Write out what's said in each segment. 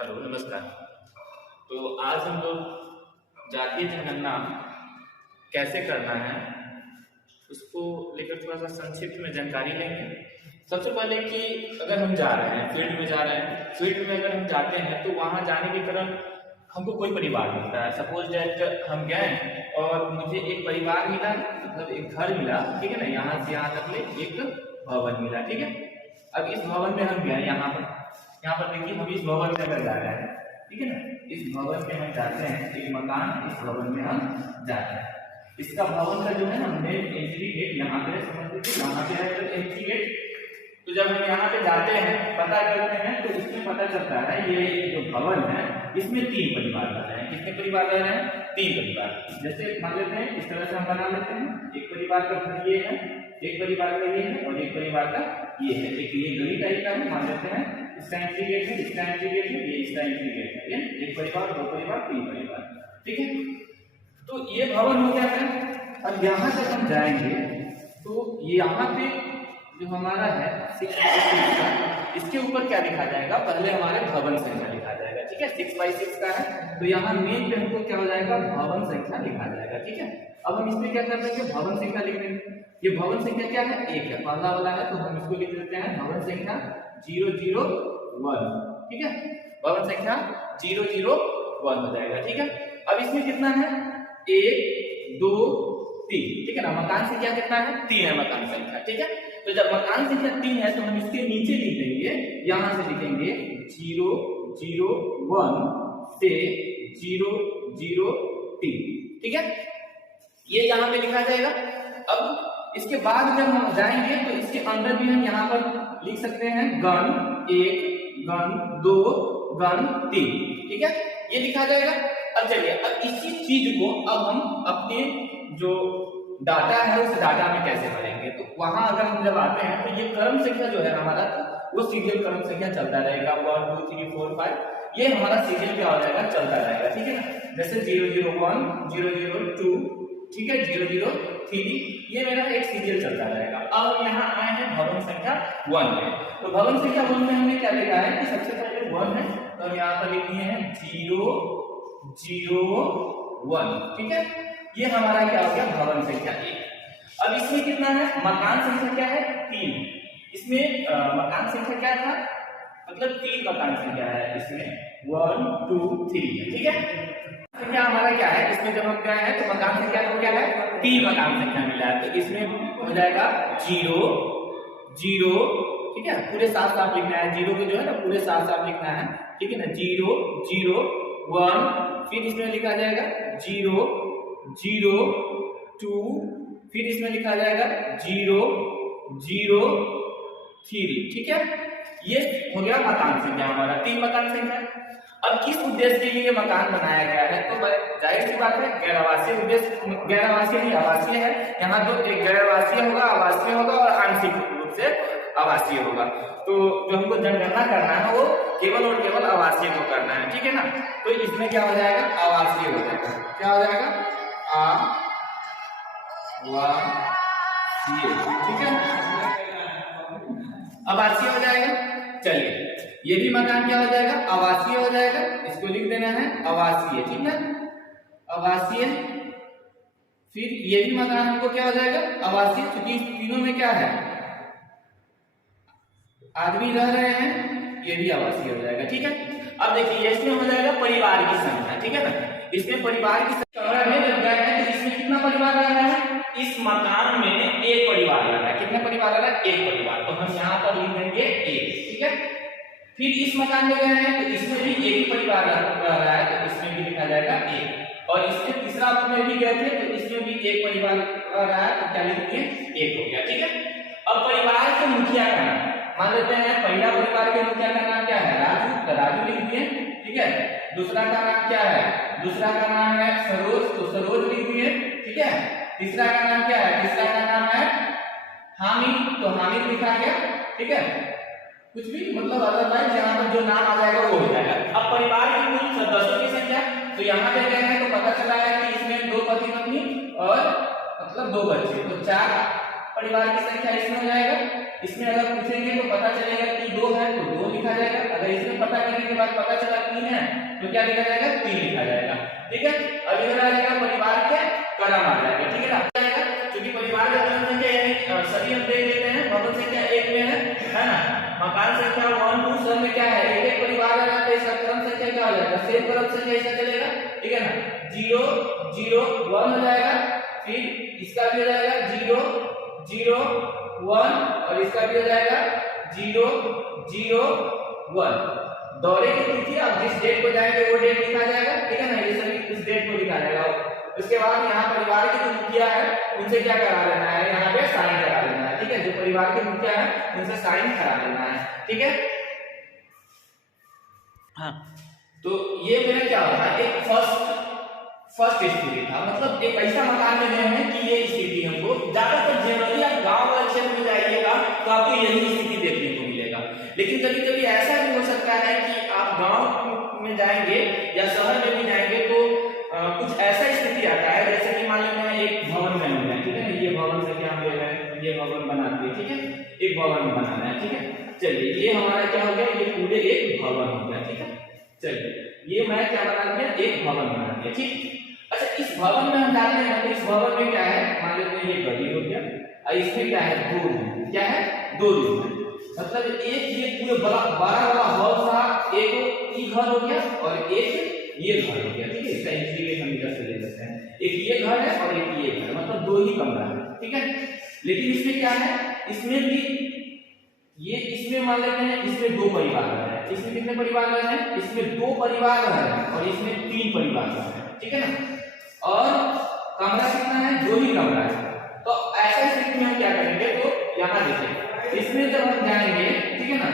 Hello नमस्कार। तो आज हम लोग जातीय जनगणना कैसे करना है उसको लेकर थोड़ा सा संक्षिप्त में जानकारी लेंगे। सबसे पहले कि अगर हम जा रहे हैं फील्ड में जा रहे हैं, फील्ड में अगर हम जाते हैं तो वहाँ जाने के क्रम हमको कोई परिवार मिलता है। सपोज दैट हम गए और मुझे एक परिवार मिला, मतलब एक घर मिला, ठीक है ना। यहाँ से यहाँ तक ले एक भवन मिला, ठीक है। अब इस भवन में हम गए, यहाँ पर देखिए हम इस भवन में अगर जा रहे हैं, ठीक है ना। इस भवन में हम जाते हैं, एक मकान, इस भवन में हम जाते हैं। इसका भवन का जो है ना मेन एंट्री गेट यहाँ पे, समझ लीजिए यहाँ पे है एंट्री गेट। तो जब हम यहाँ पे जाते हैं, पता करते हैं, तो इसमें पता चलता है ये जो भवन है इसमें 3 परिवार रह रहे हैं। कितने परिवार रह रहे हैं? 3 परिवार। जैसे मान लेते हैं इस तरह से हम बना लेते हैं, एक परिवार का घर ये है, एक परिवार का ये है और एक परिवार का ये है। एक ये गली टाइप का है, मान लेते हैं इसका एंट्री गेट है, इसका एंट्री गेट है, ये इसका एंट्री गेट है। ये एक परिवार, 2 परिवार, 3 परिवार, ठीक है। तो ये भवन हो गया है। अब यहाँ से हम जाएंगे तो ये यहाँ पे जो हमारा है 6x6 का, इसके ऊपर क्या लिखा जाएगा? पहले हमारे भवन संख्या लिखा जाएगा, ठीक है। 6x6 का है तो यहाँ मेन पे हमको क्या हो जाएगा? भवन संख्या लिखा जाएगा, ठीक है। अब हम इसमें क्या कर देंगे? भवन संख्या लिख देंगे। ये भवन संख्या क्या है? 1 है, पहला वाला है, तो हम इसको लिख देते हैं भवन संख्या 001, ठीक है। भवन संख्या 001 हो जाएगा, ठीक है। अब इसमें कितना है? 1 2 3, ठीक है ना। मकान संख्या कितना है? 3 है मकान संख्या, ठीक है। तो जब मकान संख्या 3 है तो हम इसके नीचे लिख देंगे, यहां से लिखेंगे 001 से 003, ठीक है। ये यहाँ पे लिखा जाएगा। अब इसके बाद जब हम जाएंगे तो इसके अंदर भी हम यहाँ पर लिख सकते हैं गण 1, गण 2, गण 3, ठीक है। ये लिखा जाएगा। अब चलिए, अब इसी चीज को अब हम अपने जो डाटा है उस डाटा में कैसे भरेंगे? तो वहां अगर हम जब आते हैं तो ये क्रम संख्या जो है हमारा, वो सीरियल क्रम संख्या चलता रहेगा, 1 2 3 4 5, ये हमारा सीरियल क्या हो जाएगा? चलता रहेगा, ठीक है ना। जैसे 001 002, ठीक है, 003, ये मेरा एक सीरियल चलता रहेगा। अब यहाँ आए हैं भवन संख्या 1 में। तो भवन संख्या 1 में हमने क्या लिखा है कि सबसे पहले 1 है, तो हम यहाँ पर लिख दिए हैं 001, ठीक है। ये हमारा क्या हो गया? भवन संख्या 1। अब इसमें कितना है? मकान संख्या क्या है? 3। इसमें मकान संख्या क्या था? मतलब 3 मकान संख्या है इसमें, 1 2 3, ठीक है। संख्या हमारा क्या है? इसमें जब हम गए हैं तो मकान संख्या को क्या है? 3 मकान संख्या मिला है, तो इसमें हो जाएगा 0 0, ठीक है। पूरे साफ साफ लिखना है, 0 को जो है ना पूरे साफ साफ लिखना है, ठीक है ना। 0 0 1, फिर इसमें लिखा जाएगा 0 0 2, फिर इसमें लिखा जाएगा 0 0 3, ठीक है। ये हो गया मकान संख्या हमारा, 3 मकान संख्या। अब किस उद्देश्य के लिए मकान बनाया गया है? तो जाहिर सी बात है गैर आवासीय उद्देश्य, गैर आवासीय नहीं आवासीय है। यहाँ जो एक गैर आवासीय होगा, आवासीय होगा और आंशिक रूप से आवासीय होगा। तो जो हमको जनगणना करना है वो केवल और केवल आवासीय को करना है, ठीक है ना। तो इसमें क्या हो जाएगा? आवासीय हो जाएगा। क्या हो जाएगा? आवासीय, ठीक है, आवासीय हो जाएगा। चलिए, ये भी मकान क्या हो जाएगा? आवासीय हो जाएगा। इसको लिख देना है आवासीय, ठीक है, आवासीय। फिर ये भी मकान हमको क्या हो जाएगा? आवासीय, क्योंकि इस तीनों में क्या है? आदमी रह रहे हैं, ये भी आवासीय हो जाएगा, ठीक है। अब देखिए इसमें हो जाएगा परिवार की संख्या, ठीक है ना। इसमें परिवार की संख्या में जब गए हैं तो इसमें कितना परिवार रह रहा है? इस मकान में 1 परिवार रह रहा है। कितने परिवार रह रहा है? 1 परिवार। तो हम यहाँ पर लिख देंगे 1, ठीक है। फिर इस मकान में गए हैं तो इसमें भी 1 ही परिवार रह रहा है, तो इसमें भी लिखा जाएगा 1। और इसमें तीसरा में भी गए थे तो इसमें भी 1 परिवार रह रहा है, तो क्या लिखेंगे? 1 हो गया, ठीक है। अब परिवार के मुखिया का नाम मान लेते हैं। पहला परिवार के मुखिया का नाम क्या है? राजू, तो राजू लिख दिए, ठीक है। दूसरा का नाम क्या है? दूसरा का नाम है सरोज, तो सरोज लिख दिए, ठीक है। तीसरा का नाम क्या है? तीसरा का नाम है हामिद, तो हामिद लिखा गया, ठीक है। कुछ भी मतलब अदरवाइज यहाँ पर जो नाम आ जाएगा वो हो जाएगा। अब परिवार की कुल सदस्यों की संख्या, तो यहाँ पे गए हैं तो पता चला है कि इसमें 2 पति पत्नी और मतलब 2 बच्चे, तो 4 परिवार की संख्या इसमें हो जाएगा। इसमें अगर पूछेंगे तो पता चलेगा कि 2 है तो 2 लिखा जाएगा। अगर इसमें पता करने के बाद पता चला 3 है तो क्या लिखा जाएगा, 3 लिखा जाएगा। ठीक है, अब इधर आ जाएगा परिवार के क्रम आ जाएगा। ठीक है ना, क्योंकि परिवार का क्रम संख्या यानी सभी हम देख लेते हैं, भवन संख्या 1 में है ना, मकान संख्या 1 2 सब में क्या है, एक परिवार आ जाता है, इसका क्रम संख्या क्या हो जाएगा, सेम क्रम संख्या इसका चलेगा। ठीक है ना, 0 0 1 हो जाएगा, फिर इसका भी हो जाएगा 0 0 1 और इसका भी हो जाएगा 0 0 1। दौरे की तिथि अब जिस डेट को जाएंगे वो डेट लिखा जाएगा। ठीक है ना, ये सभी उस डेट को लिखा जाएगा। उसके बाद यहाँ परिवार के जो मुखिया है उनसे क्या करा लेना है, यहाँ पे साइन करा लेना है। ठीक है, जो परिवार के मुखिया है उनसे साइन करा लेना है। ठीक है, हाँ, तो ये मेरा क्या होता है, एक फर्स्ट स्थिति था, मतलब एक ऐसा मकान में गए हैं कि ये स्थिति हमको ज्यादातर जनरली आप गांव वाले क्षेत्र में जाइएगा तो आपको यही स्थिति देखने को मिलेगा। लेकिन कभी कभी ऐसा भी हो सकता है कि आप गांव में जाएंगे या शहर में भी जाएंगे तो कुछ ऐसा स्थिति आता है, जैसे कि मान लीजिए एक भवन में हम हैं। ठीक है ना, ये भवन से क्या हम ले रहे हैं, ये भवन बनाते हैं। ठीक है, एक भवन बनाना है। ठीक है, चलिए ये हमारा क्या हो गया, ये पूरे एक भवन हो गया। ठीक है, चलिए ये मैं क्या बना दिया, एक भवन बना दिया। ठीक, अच्छा इस भवन में हम डालते हैं तो इस भवन में क्या है, मान लेते हैं ये गली हो गया और इसमें क्या है, 2 रूम। क्या है, 2 रूम, मतलब एक ये पूरे बड़ा वाला हॉल था, एक ये घर हो गया और एक ये घर हो गया। ठीक है, इसका इंटीग्रेट हम इधर से ले सकते हैं, एक ये घर है और एक ये घर, मतलब 2 ही कमरा है। ठीक है, लेकिन इसमें क्या है, इसमें भी ये इसमें मान लेते हैं इसमें 2 परिवार है। इसमें कितने परिवार हैं, इसमें 2 परिवार है और इसमें 3 परिवार है। ठीक है ना, और कमरा कितना है, 2 ही कमरा है। तो ऐसा स्थिति में हम क्या करेंगे, तो यहाँ देखिए इसमें जब हम जाएंगे, ठीक है ना,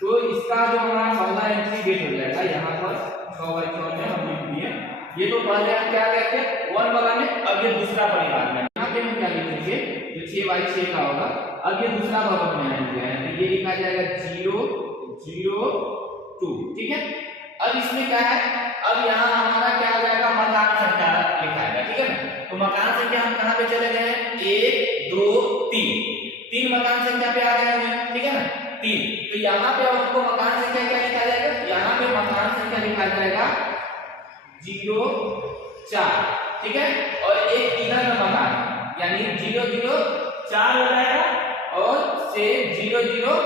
तो इसका जो हमारा पहला एंट्री गेट हो जाएगा यहाँ पर 6x4 में हम लिख दिए। ये तो पहले हम क्या कहते हैं 1 वाला में, अब ये दूसरा परिवार में यहाँ पे हम क्या लिखेंगे, जो 6x6 का होगा, अब ये दूसरा भवन में आ गया है तो ये लिखा जाएगा 0 0 2। ठीक है, अब इसमें क्या है, अब यहाँ हमारा क्या हो जाएगा, मकान संख्या लिखा है। ठीक है ना, तो मकान संख्या हम कहाँ पे चले गए हैं, 1 2 3 मकान संख्या पे आ गए हैं। ठीक है ना, 3, तो यहाँ पे आपको मकान संख्या क्या लिखा जाएगा, यहाँ पे मकान संख्या लिखा जाएगा 0 4। ठीक है, और एक इधर का मकान यानी 0 0 4 हो जाएगा और से 0 0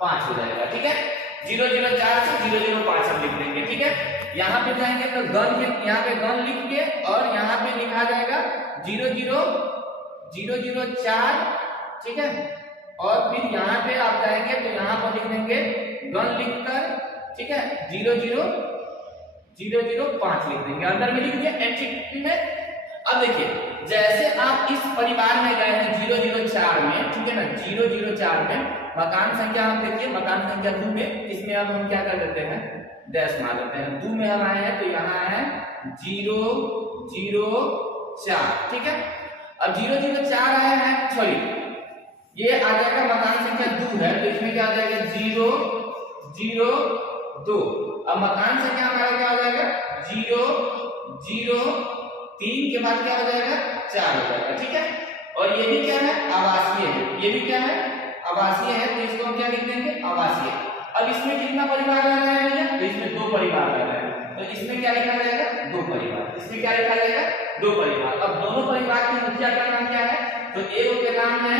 5 हो जाएगा। ठीक है, 0 0 4 से 0 0 5 हम लिख देंगे। ठीक है, यहाँ पे जाएंगे तो गन यहाँ पे गन लिख के और यहाँ पे लिखा जाएगा 0 0 0 0 4। ठीक है, और फिर यहाँ पे आप जाएंगे तो यहाँ पर लिख देंगे गन लिखकर, ठीक है, 0 0 0 0 5 लिख देंगे, अंदर में लिख दिया एंट्री में। अब देखिए जैसे आप इस परिवार में गए हैं 0 0 4 में, ठीक है ना, 0 0 4 में मकान संख्या हम देखिए मकान संख्या 2 में, इसमें अब हम क्या कर देते हैं, डैश मार देते हैं। 2 में हम आए हैं तो यहाँ है 0 0 4। ठीक है, अब 0 0 4 आया है, सॉरी ये आ जाएगा मकान संख्या 2 है तो इसमें क्या आ जाएगा 0 0 2। अब मकान संख्या हमारा क्या हो जाएगा 0 0 3 के बाद क्या हो जाएगा 4 हो जाएगा। ठीक है, और ये भी क्या है, आवासीय है, ये भी क्या है, आवासीय है, तो इसको हम क्या लिख देंगे, आवासीय। अब इसमें कितना परिवार रह रहा है भैया, तो इसमें 2 परिवार रह रहे हैं, तो इसमें क्या लिखा जाएगा 2 परिवार, इसमें क्या लिखा जाएगा 2 परिवार। अब दोनों परिवार के मुखिया का नाम क्या है, तो एक का नाम है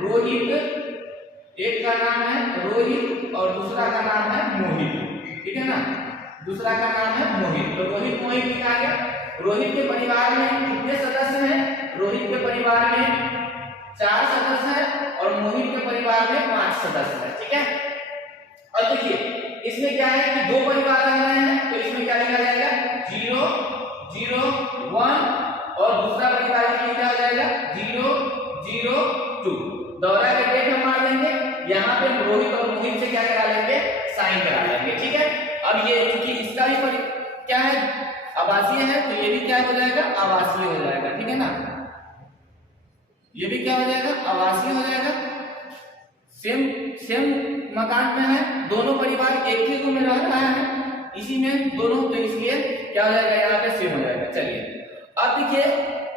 रोहित, एक का नाम है रोहित और दूसरा का नाम है मोहित। ठीक है ना, दूसरा का नाम है मोहित, तो रोहित मोहित लिखा गया। रोहित के परिवार में कितने सदस्य हैं, रोहित के परिवार में 4 सदस्य हैं और मोहित के परिवार में 5 सदस्य हैं। ठीक है, और देखिए इसमें क्या है कि 2 परिवार रह रहे हैं तो इसमें क्या लिखा जाएगा 0 0 1 और दूसरा परिवार में क्या हो जाएगा 0 0 2। दौरा का डेट हम मार देंगे, यहाँ पे रोहित और मोहित से क्या करा लेंगे, साइन करा लेंगे। ठीक है, अब ये क्योंकि इसका भी क्या है आवासीय है तो ये भी क्या हो जाएगा, आवासीय हो जाएगा। ठीक है ना, ये भी क्या हो जाएगा, आवासीय हो जाएगा। सेम मकान में है, दोनों परिवार एक ही रूम में रह रहा है इसी में दोनों, तो इसलिए क्या हो जाएगा यहाँ पे सेम हो जाएगा। चलिए अब देखिए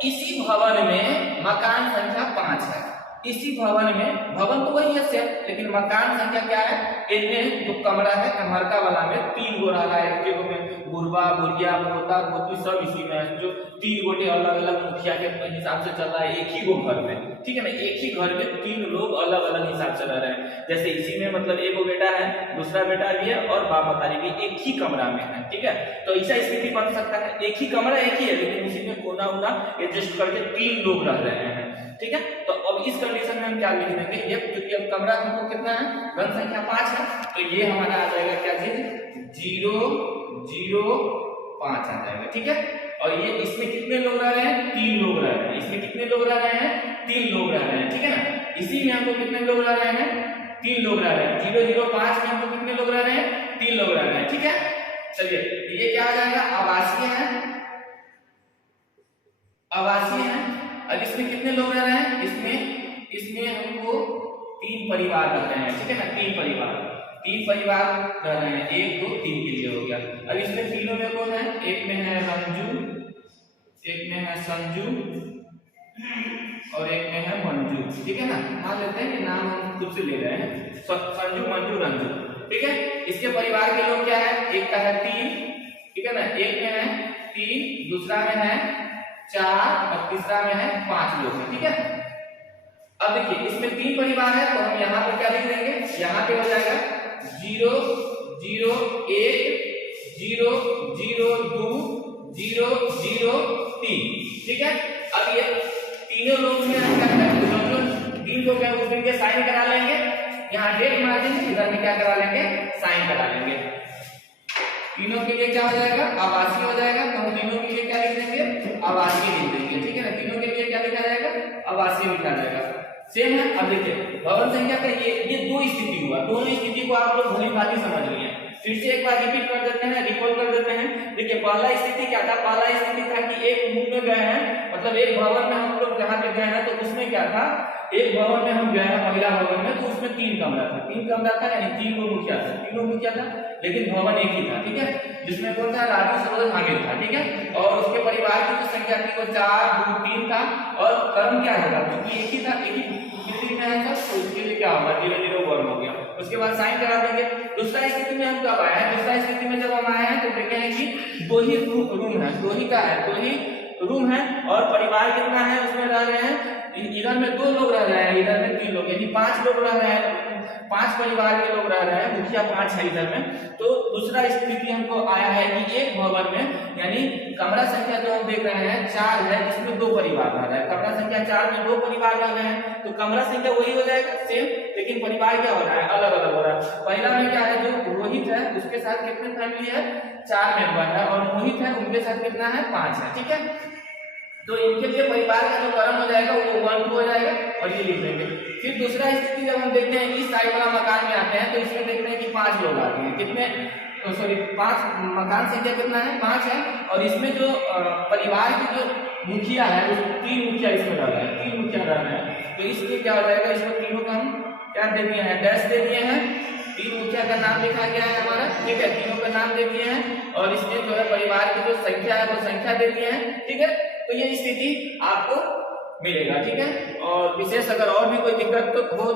इसी भवन में मकान संख्या 5 है। इसी भवन में, भवन तो वही है सेम, लेकिन मकान संख्या क्या है, इनमें जो कमरा है कमरका वाला में 3 गो रहा है, एक में बुढ़वा बुढ़िया पोता पोती सब इसी में है, जो 3 गोटे अलग अलग मुखिया के हिसाब से चल रहा है एक ही गो घर में, ठीक है ना, एक ही घर में 3 लोग अलग अलग हिसाब से रह रहे हैं। जैसे इसी में मतलब एक गो बेटा है, दूसरा बेटा भी है और बाप मतारी भी एक ही कमरा में है, ठीक है। तो ऐसा स्थिति बन सकता है, एक ही कमरा एक ही है, लेकिन उसी में कोना उना एडजस्ट करके 3 लोग रह रहे हैं, ठीक है। तो अब इस कंडीशन में हम क्या लिख देंगे, ये क्योंकि अब कमरा हमको कितना है, घन संख्या 5 है, तो ये हमारा आ जाएगा क्या चीज, 0 0 5 आ जाएगा, ठीक है। और ये इसमें कितने लोग रह रहे हैं, 3 लोग रह रहे हैं, इसमें कितने लोग रह रहे हैं, 3 लोग रह रहे हैं, ठीक है ना। इसी में हमको कितने लोग रह रहे हैं, 3 लोग रह रहे हैं, 0 0 5 में हमको कितने लोग रह रहे हैं, 3 लोग रह रहे हैं, ठीक है। चलिए ये क्या आ जाएगा, आवासीय है, आवासीय है। अब इसमें कितने लोग रह रहे हैं, इसमें हमको 3 परिवार रह रहे हैं, ठीक है ना, 3 परिवार रह रहे हैं, 1 2 3 के लिए हो गया। अब इसमें तीनों में कौन है, एक में है रंजू, एक में है संजू और एक में है मंजू, ठीक है ना। मान लेते हैं कि नाम हम खुद से ले रहे हैं, संजू मंजू रंजू, ठीक है। इसके परिवार के लोग क्या है, एक का है 3, ठीक है ना, एक में है 3, दूसरा में है 4 और तीसरा में है 5 लोग, ठीक है। अब देखिए इसमें 3 परिवार है, तो हम यहाँ पे क्या लिख देंगे, यहाँ पे हो जाएगा 0 0 1 0 0 2 0 0 3, ठीक है। अब ये तीनों लोग में हम क्या करेंगे, जो दिन को क्या उस दिन के साइन करा लेंगे, यहाँ डेट मार देंगे, इधर में क्या करा लेंगे, साइन करा लेंगे। तीनों के लिए क्या हो जाएगा, आवासीय हो जाएगा, तो हम तीनों के लिए क्या लिख देंगे, आवासीय लिख देंगे, ठीक है ना। तीनों के लिए क्या लिखा जाएगा, आवासीय लिखा जाएगा, सेम है। अब देखिए भवन संख्या का ये 2 स्थिति हुआ, दोनों स्थिति को आप लोग भली भांति समझ लिए। फिर से एक बार रिपीट कर देते हैं, रिकॉल कर देते हैं। देखिए पहला स्थिति क्या था, पहला स्थिति था कि एक मुख में गए हैं, मतलब एक भवन में हम लोग जहाँ पे गए हैं, तो उसमें क्या था, एक भवन में हम गए हैं, महिला भवन में, तो उसमें 3 कमरा था, 3 कमरा था, यानी 3 लोग मुखिया था, 3 लोग मुखिया था, लेकिन भवन एक ही था, ठीक है। जिसमें कौन था, राजू सरोज हामिद था, ठीक है। और उसके परिवार की जो संख्या थी वो 4 2 3 था, और कर्म क्या होगा, क्योंकि एक ही था, एक ही में है सब, तो इसके लिए क्या होगा, 0 0 1 हो गया। उसके बाद साइन करा देंगे। दूसरा स्थिति में हम कब आए हैं, दूसरा स्थिति में जब हम आए हैं तो देखे हैं कि 2 ही रूम है, 2 ही का है, 2 ही रूम है, और परिवार कितना है उसमें रह रहे हैं, इधर में 2 लोग रह रहे हैं, इधर में 3 लोग, यानी 5 लोग रह रहे हैं, 5 परिवार के लोग रह रहे हैं, मुखिया 5 है इधर में। तो दूसरा स्थिति हमको आया है कि एक भवन में, यानी कमरा संख्या जो हम देख रहे हैं 4 है, इसमें 2 परिवार रह रहे हैं, कमरा संख्या 4 में 2 परिवार रह रहे हैं, तो कमरा संख्या वही हो जाएगा सेम, लेकिन परिवार क्या हो रहा है, अलग अलग हो रहा है। पहला में क्या है, जो रोहित है उसके साथ कितने फैमिली है, 4 मेंबर है, और मोहित है उनके साथ कितना है, 5 है, ठीक है। तो इनके लिए परिवार का जो कर्म हो जाएगा वो 1 2 हो जाएगा, और ये लिख देंगे। फिर दूसरा स्थिति जब हम देखते हैं इस साइड वाला मकान में आते हैं, तो इसमें देखते हैं कि 5 लोग आते हैं, कितने, सॉरी 5, मकान संख्या कितना है, 5 है, और इसमें जो परिवार की जो मुखिया है वो 3 मुखिया इसमें रह रहे हैं, 3 मुखिया रह रहे हैं, तो इसलिए क्या हो जाएगा, इसमें तीनों का हम क्या दे दिए हैं, डैश दे दिए हैं, 3 मुखिया का नाम लिखा गया है हमारा, ठीक है, तीनों का नाम दे दिए हैं, और इसमें जो है परिवार की जो संख्या है वो संख्या दे दिए हैं, ठीक है। तो ये स्थिति आपको मिलेगा, ठीक है। और विशेष अगर और भी कोई दिक्कत हो